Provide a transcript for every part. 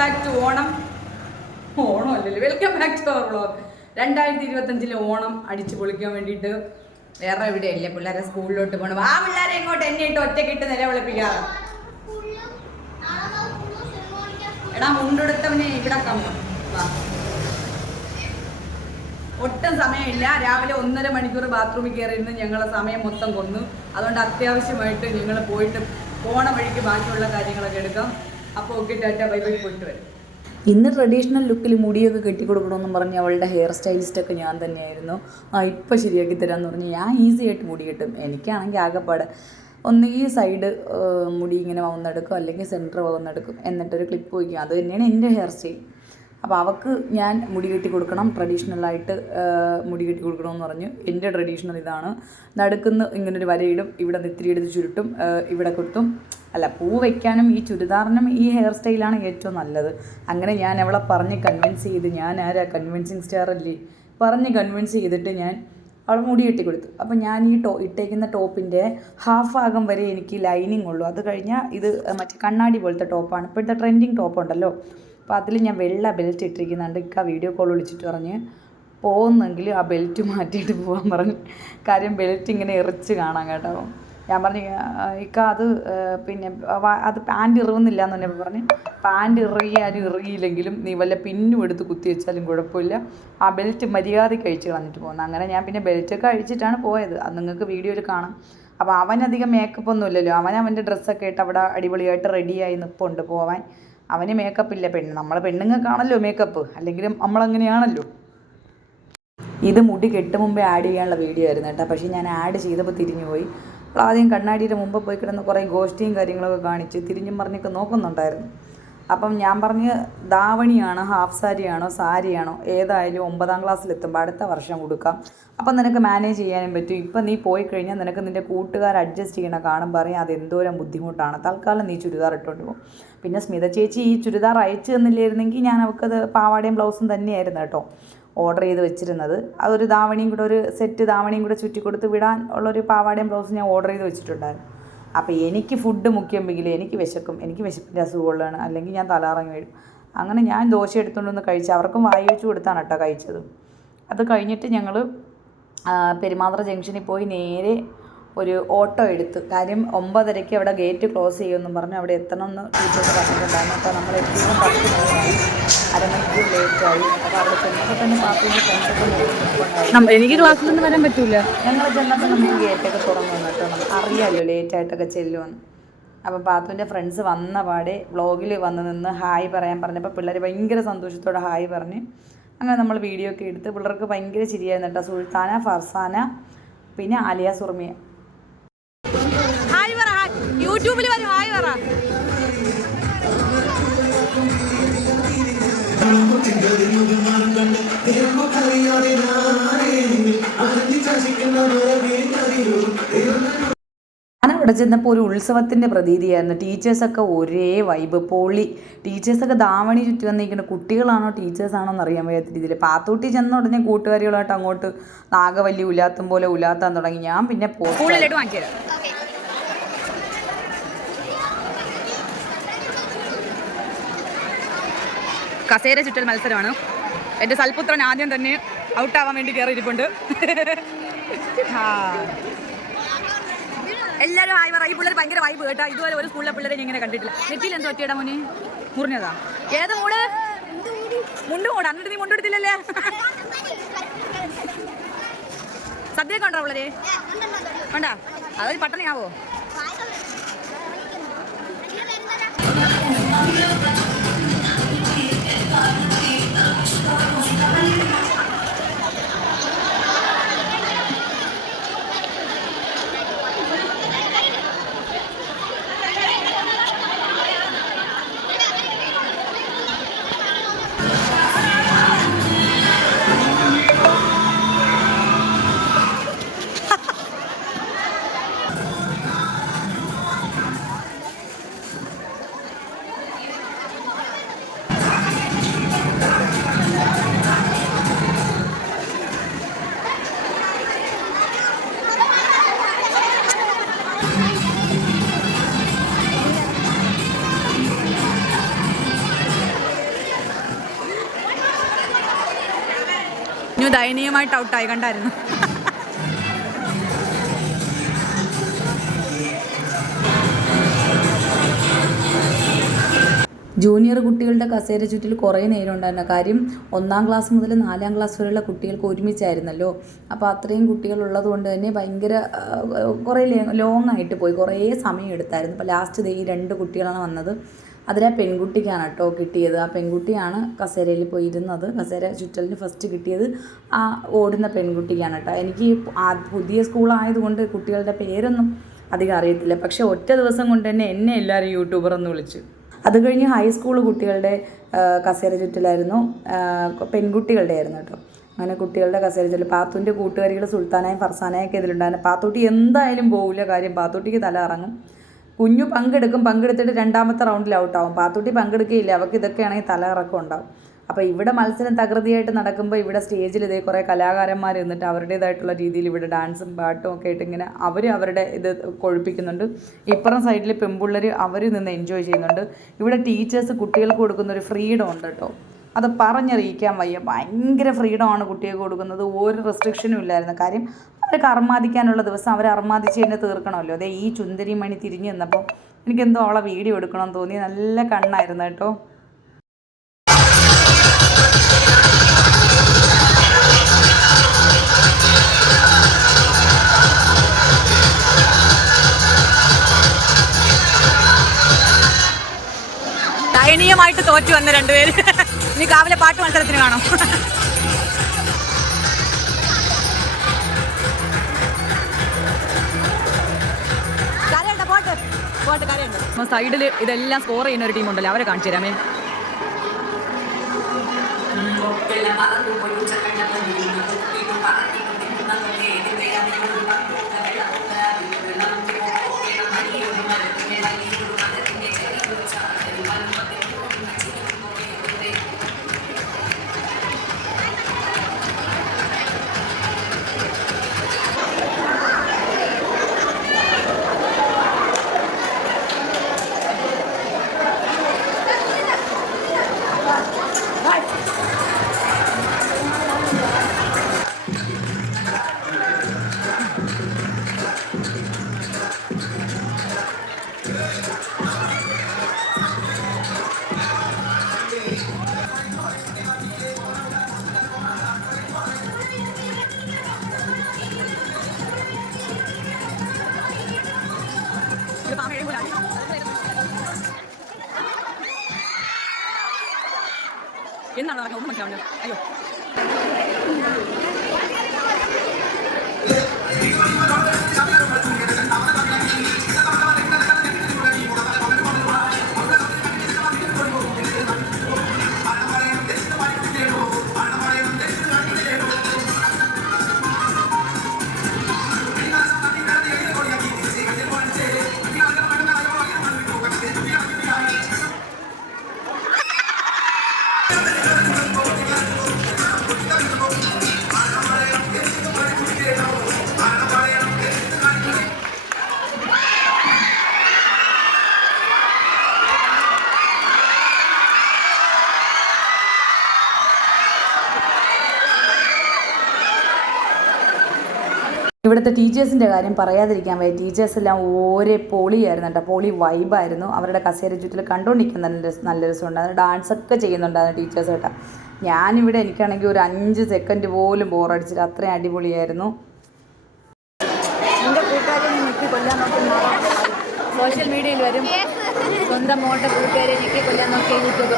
Back to Onam അല്ലല്ലോ, welcome back to our vlog. 2025 Onam അടിച്ചു പൊളിക്കാൻ വേണ്ടിയിട്ട് വേറെ എവിടെയല്ലേ പിള്ളേരെ സ്കൂളിലോട്ട് പോകണം. ആ പിള്ളേരെ ഇങ്ങോട്ട് എന്നെ ഇട്ട് ഒറ്റക്കിട്ട് നിലവിളിപ്പിക്കാതെ. എടാ മുണ്ടെടുത്തവനെ ഇവിടെ കമ്മ. ഒട്ടും സമയമില്ല. രാവിലെ 1.5 മണിക്കൂർ ബാത്റൂമിൽ കയറിയിരുന്ന് ഞങ്ങളെ സമയം മൊത്തം കൊന്നു. അതുകൊണ്ട് അത്യാവശ്യമായിട്ട് നിങ്ങൾ പോയിട്ട് പോണ വഴിക്ക് ബാക്കിയുള്ള കാര്യങ്ങളൊക്കെ എടുക്കാം. അപ്പോൾ ഓക്കെ, ടാറ്റ ബൈ ബൈ, പോയിട്ട് വരും. ഇന്ന് ട്രഡീഷണൽ ലുക്കിൽ മുടിയൊക്കെ കെട്ടിക്കൊടുക്കണമെന്ന് പറഞ്ഞ് അവളുടെ ഹെയർ സ്റ്റൈലിസ്റ്റൊക്കെ ഞാൻ തന്നെയായിരുന്നു. ഇപ്പം ശരിയാക്കി തരാമെന്ന് പറഞ്ഞ് ഞാൻ ഈസി ആയിട്ട് മുടി കെട്ടും. എനിക്കാണെങ്കിൽ ആകെപ്പാട് ഒന്നുകിൽ സൈഡ് മുടി ഇങ്ങനെ വന്നെടുക്കും, അല്ലെങ്കിൽ സെൻറ്റർ വന്നെടുക്കും, എന്നിട്ടൊരു ക്ലിപ്പ് വയ്ക്കും. അത് തന്നെയാണ് എൻ്റെ ഹെയർ സ്റ്റൈൽ. അപ്പോൾ അവൾക്ക് ഞാൻ മുടി കെട്ടി കൊടുക്കണം, ട്രഡീഷണലായിട്ട് മുടി കെട്ടി കൊടുക്കണമെന്ന് പറഞ്ഞു. എൻ്റെ ട്രഡീഷണൽ ഇതാണ്. നടുക്കുന്ന് ഇങ്ങനൊരു വരയിടും, ഇവിടെ ഇത്തിരി എടുത്ത് ചുരുട്ടും, ഇവിടെ കുത്തും. അല്ല, പൂ വയ്ക്കാനും ഈ ചുരിദാറിനും ഈ ഹെയർ സ്റ്റൈലാണ് ഏറ്റവും നല്ലത്. അങ്ങനെ ഞാൻ അവളെ പറഞ്ഞ് കൺവിൻസ് ചെയ്ത്, ഞാൻ ആരാ കൺവിൻസിങ് സ്റ്റാർ അല്ലേ, പറഞ്ഞ് കൺവിൻസ് ചെയ്തിട്ട് ഞാൻ അവൾ മുടി കെട്ടി കൊടുത്തു. അപ്പം ഞാൻ ഈ ഇട്ടേക്കുന്ന ടോപ്പിൻ്റെ ഹാഫ് ഭാഗം വരെ എനിക്ക് ലൈനിങ് ഉള്ളൂ. അത് കഴിഞ്ഞാൽ ഇത് മറ്റേ കണ്ണാടി പോലത്തെ ടോപ്പാണ്, ഇപ്പോഴത്തെ ട്രെൻഡിങ് ടോപ്പുണ്ടല്ലോ. അപ്പോൾ അതിൽ ഞാൻ വെള്ള ബെൽറ്റ് ഇട്ടിരിക്കുന്നുണ്ട്. ഇക്ക വീഡിയോ കോൾ വിളിച്ചിട്ട് പറഞ്ഞ് പോകുന്നെങ്കിൽ ആ ബെൽറ്റ് മാറ്റിയിട്ട് പോകാൻ പറഞ്ഞു. കാര്യം ബെൽറ്റ് ഇങ്ങനെ എറിച്ച് കാണാം കേട്ടോ. ഞാൻ പറഞ്ഞു ഇക്ക അത് പിന്നെ അത് പാൻറ്റ് ഇറുകുന്നില്ല എന്ന് പറഞ്ഞപ്പോൾ പറഞ്ഞ് പാൻറ്റ് ഇറുകിയാലും ഇറുകിയില്ലെങ്കിലും നീ വല്ല പിന്നും എടുത്ത് കുത്തി വെച്ചാലും കുഴപ്പമില്ല, ആ ബെൽറ്റ് മര്യാദയ്ക്ക് കഴിച്ച് കളഞ്ഞിട്ട് പോകുന്നത്. അങ്ങനെ ഞാൻ പിന്നെ ബെൽറ്റൊക്കെ അഴിച്ചിട്ടാണ് പോയത്. അത് നിങ്ങൾക്ക് വീഡിയോയിൽ കാണാം. അപ്പോൾ അവനധികം മേക്കപ്പ് ഒന്നും ഇല്ലല്ലോ. അവൻ്റെ ഡ്രസ്സൊക്കെ ഇട്ട് അവിടെ അടിപൊളിയായിട്ട് റെഡിയായി നിൽപ്പുണ്ട് പോവാൻ. അവന് മേക്കപ്പ് ഇല്ല. നമ്മളെ പെണ്ണുങ്ങൾക്കാണല്ലോ മേക്കപ്പ്, അല്ലെങ്കിലും നമ്മളങ്ങനെയാണല്ലോ. ഇത് മുടി കെട്ട് മുമ്പേ ആഡ് ചെയ്യാനുള്ള വീഡിയോ ആയിരുന്നു കേട്ടോ. പക്ഷേ ഞാൻ ആഡ് ചെയ്തപ്പോൾ തിരിഞ്ഞു പോയി. അപ്പോൾ ആദ്യം കണ്ണാടിയുടെ മുമ്പ് പോയി കിടന്ന് കുറേ ഗോഷ്ടിയും കാര്യങ്ങളൊക്കെ കാണിച്ച് തിരിഞ്ഞും പറഞ്ഞൊക്കെ നോക്കുന്നുണ്ടായിരുന്നു. അപ്പം ഞാൻ പറഞ്ഞ് ദാവണിയാണോ ഹാഫ് സാരിയാണോ സാരിയാണോ ഏതായാലും 9ാം ക്ലാസ്സിലെത്തുമ്പോൾ അടുത്ത വർഷം കൊടുക്കാം. അപ്പം നിനക്ക് മാനേജ് ചെയ്യാനും പറ്റും. ഇപ്പം നീ പോയി കഴിഞ്ഞാൽ നിനക്ക് നിൻ്റെ കൂട്ടുകാർ അഡ്ജസ്റ്റ് ചെയ്യണം കാണും പറയും അത് എന്തോരം ബുദ്ധിമുട്ടാണ്. തൽക്കാലം നീ ചുരിദാർ ഇട്ടുകൊണ്ട് പോകും. പിന്നെ സ്മിത ചേച്ചി ഈ ചുരിദാർ അയച്ചു തന്നില്ലായിരുന്നെങ്കിൽ ഞാൻ അവൾക്കത് പാവാടയും ബ്ലൗസും തന്നെയായിരുന്നു കേട്ടോ ഓർഡർ ചെയ്ത് വെച്ചിരുന്നത്. അതൊരു ദാവണിയും കൂടെ, ഒരു സെറ്റ് ദാവണിയും കൂടെ ചുറ്റിക്കൊടുത്ത് വിടാൻ ഉള്ളൊരു പാവാടയും ബ്ലൗസും ഞാൻ ഓർഡർ ചെയ്ത് വെച്ചിട്ടുണ്ടായിരുന്നു. അപ്പോൾ എനിക്ക് ഫുഡ് മുഖ്യമെങ്കിൽ എനിക്ക് വിശക്കും, എനിക്ക് വിശപ്പിൻ്റെ അസുഖമുള്ളതാണ്, അല്ലെങ്കിൽ ഞാൻ തലാറങ്ങി വീഴും. അങ്ങനെ ഞാൻ ദോശ എടുത്തുകൊണ്ടൊന്ന് കഴിച്ച് അവർക്കും വായി വെച്ച് കൊടുത്താണ് കേട്ടോ കഴിച്ചത്. അത് കഴിഞ്ഞിട്ട് ഞങ്ങൾ പെരുമാത്ര ജംഗ്ഷനിൽ പോയി നേരെ ഒരു ഓട്ടോ എടുത്ത്. കാര്യം 9:30 അവിടെ ഗേറ്റ് ക്ലോസ് ചെയ്യുമെന്നും പറഞ്ഞ് അവിടെ എത്തണമെന്ന് ടീച്ചേഴ്സ് പറഞ്ഞിട്ടുണ്ടായിരുന്നു. അപ്പോൾ നമ്മൾ എത്തിയപ്പോൾ 10 മണിയായി, അരമണിക്കൂർ ലേറ്റായി. അപ്പോൾ അവിടെ ചെന്നപ്പോൾ തന്നെ പാപ്പിൻ്റെ ഫ്രണ്ട്സൊക്കെ നോക്കിയിട്ടുണ്ടായിരുന്നു. എനിക്ക് ക്ലാസ്സിൽ നിന്ന് വരാൻ പറ്റില്ല. ഞങ്ങൾ ചെന്നപ്പോൾ നമുക്ക് ഗേറ്റൊക്കെ തുറന്നു കേട്ടോ. അറിയാമല്ലോ ലേറ്റായിട്ടൊക്കെ ചെല്ലുമെന്ന്. അപ്പം പാത്തുവിൻ്റെ ഫ്രണ്ട്സ് വന്ന പാടെ വ്ളോഗിൽ വന്ന് നിന്ന് ഹായ് പറയാൻ പറഞ്ഞപ്പോൾ പിള്ളേർ ഭയങ്കര സന്തോഷത്തോടെ ഹായ് പറഞ്ഞ് അങ്ങനെ നമ്മൾ വീഡിയോ ഒക്കെ എടുത്ത്. പിള്ളേർക്ക് ഭയങ്കര ചിരിയായിരുന്നു കേട്ടോ. സുൽത്താന, ഫർസാന, പിന്നെ ആലിയ സുർമിയ. യൂട്യൂബിൽ വരും ഹായ് പറ. ഞാനവിടെ ചെന്നപ്പോൾ ഒരു ഉത്സവത്തിൻ്റെ പ്രതീതിയായിരുന്നു. ടീച്ചേഴ്സൊക്കെ ഒരേ വൈബ്, പൊളി. ടീച്ചേഴ്സൊക്കെ ദാവണി ചുറ്റി വന്നിരിക്കുന്ന കുട്ടികളാണോ ടീച്ചേഴ്സാണോ എന്നറിയാൻ വയ്യാത്ത രീതിയിൽ. പാത്തൂട്ടി ചെന്ന ഉടനെ കൂട്ടുകാരികളായിട്ട് അങ്ങോട്ട് നാഗവല്ലി ഉലാത്തും പോലെ ഉലാത്താൻ തുടങ്ങി. ഞാൻ പിന്നെ സ്കൂളിലോട്ട് വാങ്ങിച്ചു കസേര ചുറ്റൽ മത്സരമാണ്. എൻ്റെ സൽപുത്രൻ ആദ്യം തന്നെ ഔട്ടാവാൻ വേണ്ടി കയറിയിരിപ്പുണ്ട്. എല്ലാവരും ഹായ് പറ. ഈ പിള്ളേർ ഭയങ്കര വൈബ് കേട്ടോ. ഇതുവരെ ഒരു സ്കൂളിലെ പിള്ളേരെ ഇങ്ങനെ കണ്ടിട്ടില്ല. നെറ്റിയിൽ എന്തോ ഒറ്റയുടെ മോനെ മുറിഞ്ഞതാ. ഏത് മൂട്? മുണ്ട് മൂട്. എന്നിട്ട് നീ മുണ്ടെടുത്തില്ലല്ലേ? സദ്യയൊക്കെ ഉണ്ടോ പിള്ളേരെ? വേണ്ടാ, അതൊരു പട്ടണിയാവോ? ഇനി ദയനീയമായിട്ട് ഔട്ടായി കണ്ടായിരുന്നു. ജൂനിയർ കുട്ടികളുടെ കസേര ചുറ്റിൽ കുറേ നേരം ഉണ്ടായിരുന്നു. കാര്യം 1-ാം ക്ലാസ് മുതൽ 4-ാം ക്ലാസ് വരെയുള്ള കുട്ടികൾക്ക് ഒരുമിച്ചായിരുന്നല്ലോ. അപ്പോൾ അത്രയും കുട്ടികളുള്ളത് കൊണ്ട് തന്നെ ഭയങ്കര കുറേ ലോങ് ആയിട്ട് പോയി, കുറേ സമയം എടുത്തായിരുന്നു. അപ്പോൾ ലാസ്റ്റ് ഈ 2 കുട്ടികളാണ് വന്നത്. അതിൽ ആ പെൺകുട്ടിക്കാണ് കേട്ടോ കിട്ടിയത്. ആ പെൺകുട്ടിയാണ് കസേരയിൽ പോയി ഇരുന്നത്. കസേര ചുറ്റലിന് ഫസ്റ്റ് കിട്ടിയത് ആ ഓടുന്ന പെൺകുട്ടിക്കാണ് കേട്ടോ. എനിക്ക് പുതിയ സ്കൂളായതുകൊണ്ട് കുട്ടികളുടെ പേരൊന്നും അധികം അറിയത്തില്ല. പക്ഷേ ഒറ്റ ദിവസം കൊണ്ട് തന്നെ എന്നെ എല്ലാവരും യൂട്യൂബർ എന്ന് വിളിച്ചു. അത് കഴിഞ്ഞ് ഹൈസ്കൂൾ കുട്ടികളുടെ കസേര ചുറ്റലായിരുന്നു, പെൺകുട്ടികളുടെ ആയിരുന്നു കേട്ടോ. അങ്ങനെ കുട്ടികളുടെ കസേര ചുറ്റൽ പാത്തുൻ്റെ കൂട്ടുകാരികൾ സുൽത്താനായും ഫർസാനയൊക്കെ ഇതിലുണ്ടായിരുന്നു. പാത്തൂട്ടി എന്തായാലും പോകില്ല, കാര്യം പാത്തൂട്ടിക്ക് തല ഇറങ്ങും. കുഞ്ഞു പങ്കെടുത്തിട്ട് 2ാമത്തെ റൗണ്ടിൽ ഔട്ടാവും. പാത്തൂട്ടി പങ്കെടുക്കുകയില്ല, അവർക്ക് ഇതൊക്കെയാണെങ്കിൽ തല ഇറക്കം ഉണ്ടാവും. അപ്പോൾ ഇവിടെ മത്സരം തകൃതിയായിട്ട് നടക്കുമ്പോൾ ഇവിടെ സ്റ്റേജിൽ ഇതേ കുറേ കലാകാരന്മാർ നിന്നിട്ട് അവരുടേതായിട്ടുള്ള രീതിയിൽ ഇവിടെ ഡാൻസും പാട്ടും ഒക്കെ ആയിട്ട് ഇങ്ങനെ അവരുടെ ഇത് കൊഴുപ്പിക്കുന്നുണ്ട്. ഇപ്പുറം സൈഡിൽ പെൺപിള്ളേർ അവർ നിന്ന് എൻജോയ് ചെയ്യുന്നുണ്ട്. ഇവിടെ ടീച്ചേഴ്സ് കുട്ടികൾക്ക് കൊടുക്കുന്ന ഒരു ഫ്രീഡം ഉണ്ട് കേട്ടോ, അത് പറഞ്ഞറിയിക്കാൻ വയ്യ. ഭയങ്കര ഫ്രീഡമാണ് കുട്ടികൾക്ക് കൊടുക്കുന്നത്, ഒരു റെസ്ട്രിക്ഷനും ഇല്ലായിരുന്നു. കാര്യം അവർക്ക് അർമാദിക്കാനുള്ള ദിവസം അവർ അർമാദിച്ച് തന്നെ തീർക്കണമല്ലോ. അതേ ഈ ചുന്ദരി മണി തിരിഞ്ഞ് നിന്നപ്പോൾ എനിക്കെന്തോ അവളെ വീഡിയോ എടുക്കണമെന്ന് തോന്നി. നല്ല കണ്ണായിരുന്നു കേട്ടോ. ദയനീയമായിട്ട് തോറ്റു വന്ന 2 പേര്. ഇനി കാവിലെ പാട്ട് മത്സരത്തിന് കാണാം. സൈഡിൽ ഇതെല്ലാം സ്കോർ ചെയ്യുന്ന ഒരു ടീമുണ്ടല്ലോ, അവരെ കാണിച്ചു തരാമേ. എന്താണ് നടക്കുന്നത് ഒന്നും മനസ്സിലാവുന്നത്. അയ്യോ ഇവിടുത്തെ ടീച്ചേഴ്സിൻ്റെ കാര്യം പറയാതിരിക്കാൻ വയ്യ. ടീച്ചേഴ്സെല്ലാം ഒരേ പൊളിയായിരുന്നു കേട്ടോ, പൊളി വൈബായിരുന്നു. അവരുടെ കസേര ചുറ്റിൽ കണ്ടുകൊണ്ടിരിക്കുന്ന നല്ല രസമുണ്ടായിരുന്നു. ഡാൻസൊക്കെ ചെയ്യുന്നുണ്ടായിരുന്നു ടീച്ചേഴ്സ് കേട്ടോ. ഞാനിവിടെ എനിക്കാണെങ്കിൽ ഒരു 5 സെക്കൻഡ് പോലും ബോറടിച്ചില്ല, അത്രയും അടിപൊളിയായിരുന്നു. എൻ്റെ കൂട്ടുകാരെ ഞെക്കി കൊല്ലാൻ നോക്കുന്ന സോഷ്യൽ മീഡിയയിൽ വരും, സ്വന്തം മോട്ട കൂട്ടുകാരെ ഞെക്കി കൊല്ലാൻ നോക്കിയ യൂട്യൂബ്.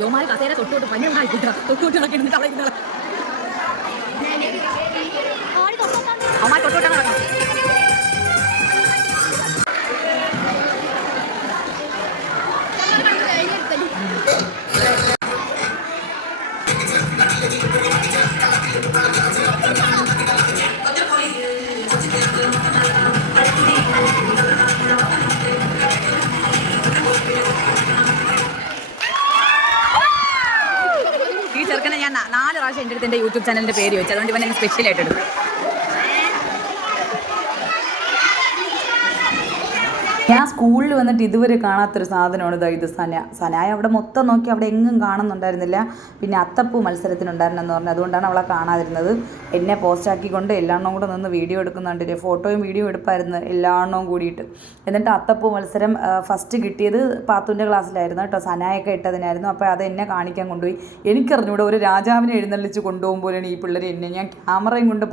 യോമാര് കസേര തൊട്ടോട്ട് പഞ്ഞുണ്ടായിക്കിട്ട തൊട്ടോട്ടൊക്കെ ഇരുന്നിട്ട് കളയുന്നത് അവന്മാർ തൊട്ടോട്ടാണ് നടക്കുന്നത്. 4 പ്രാവശ്യം എൻ്റെ അടുത്ത് എൻ്റെ യൂട്യൂബ് ചാനലിൻ്റെ പേര് വെച്ചു. അതുകൊണ്ട് ഇവൻ സ്പെഷ്യലായിട്ട് എടുക്കും. ഞാൻ സ്കൂളിൽ വന്നിട്ട് ഇതുവരെ കാണാത്തൊരു സാധനമാണ് ഇത് സനായ അവിടെ മൊത്തം നോക്കി അവിടെ എങ്ങും കാണുന്നുണ്ടായിരുന്നില്ല. പിന്നെ അത്തപ്പൂ മത്സരത്തിനുണ്ടായിരുന്നെന്ന് പറഞ്ഞു, അതുകൊണ്ടാണ് അവളെ കാണാതിരുന്നത്. എന്നെ പോസ്റ്റാക്കിക്കൊണ്ട് എല്ലാണ്ണവും കൂടെ നിന്ന് വീഡിയോ എടുക്കുന്നുണ്ട്. ഫോട്ടോയും വീഡിയോ എടുപ്പായിരുന്നു എല്ലാണ്ണവും കൂടിയിട്ട്. എന്നിട്ട് അത്തപ്പൂ മത്സരം ഫസ്റ്റ് കിട്ടിയത് പാത്തുൻ്റെ ക്ലാസ്സിലായിരുന്നു കേട്ടോ, സനായൊക്കെ ഇട്ടതിനായിരുന്നു. അപ്പോൾ അത് എന്നെ കാണിക്കാൻ കൊണ്ടുപോയി. എനിക്കറിഞ്ഞൂടെ ഒരു രാജാവിനെ എഴുന്നള്ളിച്ച് കൊണ്ടുപോകുമ്പോഴാണ് ഈ പിള്ളേർ എന്നെ, ഞാൻ ക്യാമറയും കൊണ്ട്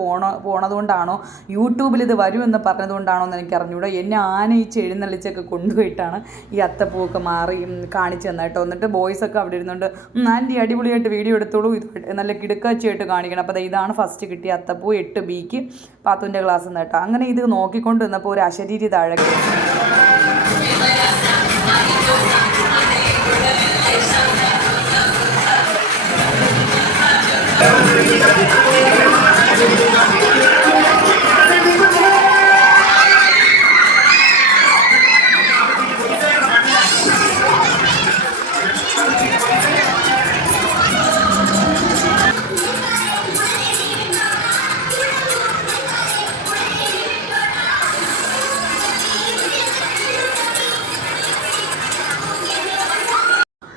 പോണതുകൊണ്ടാണോ യൂട്യൂബിൽ ഇത് വരുമെന്ന് പറഞ്ഞതുകൊണ്ടാണോ എന്ന് എനിക്കറിഞ്ഞൂടെ, എന്നെ ആനയിച്ച് എഴുന്നള്ളിച്ചൊക്കെ കൊണ്ടുപോയിട്ടാണ് ഈ അത്തപ്പൂവൊക്കെ മാറി കാണിച്ചു തന്നെ കേട്ടോ. എന്നിട്ട് ബോയ്സൊക്കെ അവിടെ ഇരുന്നുകൊണ്ട് ആൻറ്റി അടിപൊളിയായിട്ട് വീഡിയോ എടുത്തോളൂ, ഇത് നല്ല കിടുക്കാച്ചയായിട്ട് കാണിക്കണം. അപ്പോൾ ഇതാണ് ഫസ്റ്റ് കിട്ടിയ അത്തപ്പൂ 8Bക്ക് പാത്തുൻ്റെ ക്ലാസ് നിന്ന് കേട്ടോ. അങ്ങനെ ഇത് നോക്കിക്കൊണ്ട് നിന്നപ്പോൾ ഒരു അശരീരി താഴെ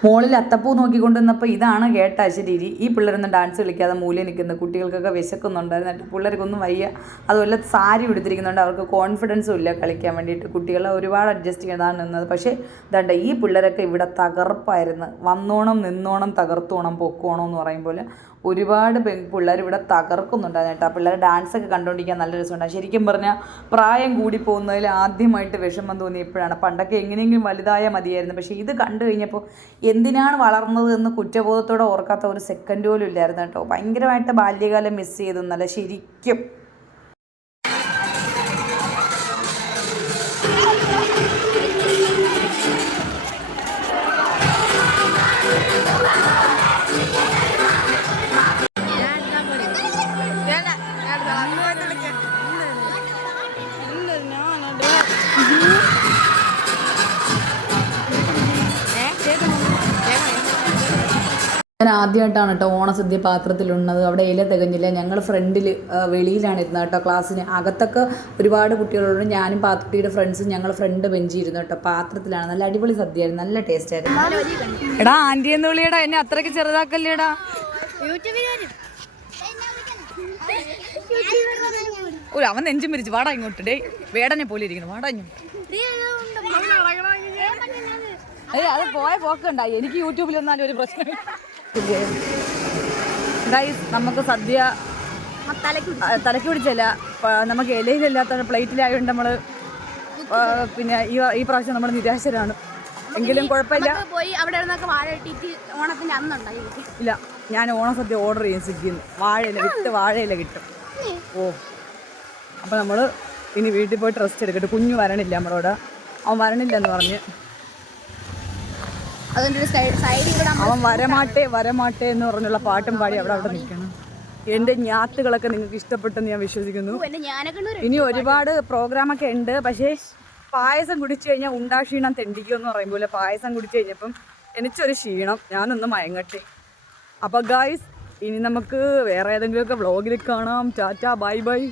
മോളിൽ അത്തപ്പൂ നോക്കിക്കൊണ്ട് നിന്നപ്പോൾ ഇതാണ് കേട്ട അശരീരി. ഈ പിള്ളേരൊന്നും ഡാൻസ് കളിക്കാതെ മൂലയിൽ നിൽക്കുന്ന കുട്ടികൾക്കൊക്കെ വിശക്കുന്നുണ്ടായിരുന്നു. പിള്ളേർക്കൊന്നും വയ്യ, അതുപോലെ സാരി ഉടുത്തിരിക്കുന്നുണ്ട്, അവർക്ക് കോൺഫിഡൻസും ഇല്ല കളിക്കാൻ വേണ്ടിയിട്ട്. കുട്ടികളെ ഒരുപാട് അഡ്ജസ്റ്റ് ചെയ്താണ് നിന്നത്. പക്ഷേ ഇതാണ്ട് ഈ പിള്ളേരൊക്കെ ഇവിടെ തകർപ്പായിരുന്നു. വന്നോണം നിന്നോണം തകർത്തോണം പൊക്കോണം എന്ന് പറയും പോലെ ഒരുപാട് പിള്ളേർ ഇവിടെ തകർക്കുന്നുണ്ടായിരുന്നു കേട്ടോ. പിള്ളേർ ഡാൻസൊക്കെ കണ്ടുകൊണ്ടിരിക്കാൻ നല്ല രസമുണ്ടാകും. ശരിക്കും പറഞ്ഞാൽ പ്രായം കൂടി പോകുന്നതിൽ ആദ്യമായിട്ട് വിഷമം തോന്നി ഇപ്പോഴാണ്. പണ്ടൊക്കെ എങ്ങനെയെങ്കിലും വലുതായാൽ മതിയായിരുന്നു. പക്ഷേ ഇത് കണ്ടു കഴിഞ്ഞപ്പോൾ എന്തിനാണ് വളർന്നത് എന്ന് കുറ്റബോധത്തോടെ ഓർക്കാത്ത ഒരു സെക്കൻഡ് പോലും ഇല്ലായിരുന്നു കേട്ടോ. ഭയങ്കരമായിട്ട് ബാല്യകാലം മിസ് ചെയ്തെന്നല്ല ശരിക്കും. ഞാൻ ആദ്യമായിട്ടാണ് കേട്ടോ ഓണസദ്യ പാത്രത്തിലുള്ളത്. അവിടെ ഇല തികഞ്ഞില്ല. ഞങ്ങൾ ഫ്രണ്ടിൽ വെളിയിലാണ് ഇരുന്നത് കേട്ടോ. ക്ലാസ്സിന് അകത്തൊക്കെ ഒരുപാട് കുട്ടികളുണ്ട്. ഞാനും പാത്തുട്ടിയുടെ ഫ്രണ്ട്സും ഞങ്ങൾ ഫ്രണ്ട് ബെഞ്ചിരുന്നു കേട്ടോ. പാത്രത്തിലാണ്. നല്ല അടിപൊളി സദ്യയായിരുന്നു, നല്ല ടേസ്റ്റ് ആയിരുന്നു. എടാ ആൻറ്റി എന്ന് വിളിയടാ, എന്നെ അത്രയ്ക്ക് ചെറുതാക്കല്ലേടാ. അവൻ നെഞ്ചും പിരിച്ചു വാടാ ഇങ്ങോട്ട്. ഡേ വേടനെ പോലെ ഇരിക്കുന്നു, വാടാ ഇങ്ങോട്ട്. അത് പോയ പോക്കുണ്ടായി. എനിക്ക് യൂട്യൂബിൽ വന്നാലും ഒരു പ്രശ്നം. ഗൈസ് നമുക്ക് സദ്യ തലയ്ക്ക് പിടിച്ചല്ല, നമുക്ക് ഇലയിലില്ലാത്ത പ്ലേറ്റിലായതുകൊണ്ട് നമ്മൾ പിന്നെ ഈ പ്രാവശ്യം നമ്മൾ നിരാശരാണ്. എങ്കിലും കുഴപ്പമില്ല. ഇല്ല, ഞാൻ ഓണസദ്യ ഓർഡർ ചെയ്യും സ്വിഗ്ഗിന്ന്. വാഴയില കിട്ടും. ഓ അപ്പോൾ നമ്മൾ ഇനി വീട്ടിൽ പോയിട്ട് റെസ്റ്റ് എടുക്കട്ടെ. കുഞ്ഞു വരണില്ല നമ്മളോട്, അവൻ വരണില്ലെന്ന് പറഞ്ഞ്. അവൻ വരമാട്ടെ എന്ന് പറഞ്ഞുള്ള പാട്ടും പാടി അവിടെ നിൽക്കണം. എൻ്റെ ഞാത്തുകളൊക്കെ നിങ്ങൾക്ക് ഇഷ്ടപ്പെട്ടെന്ന് ഞാൻ വിശ്വസിക്കുന്നു. ഇനി ഒരുപാട് പ്രോഗ്രാമൊക്കെ ഉണ്ട്. പക്ഷേ പായസം കുടിച്ചു കഴിഞ്ഞാൽ ഉണ്ടാക്ഷീണം തെണ്ടിക്കുമെന്ന് പറയും പോലെ പായസം കുടിച്ചു കഴിഞ്ഞപ്പം എനിക്കൊരു ക്ഷീണം, ഞാനൊന്ന് മയങ്ങട്ടെ. അപ്പോൾ ഗായ്സ് ഇനി നമുക്ക് വേറെ ഏതെങ്കിലുമൊക്കെ വ്ളോഗിൽ കാണാം. Tata bye bye.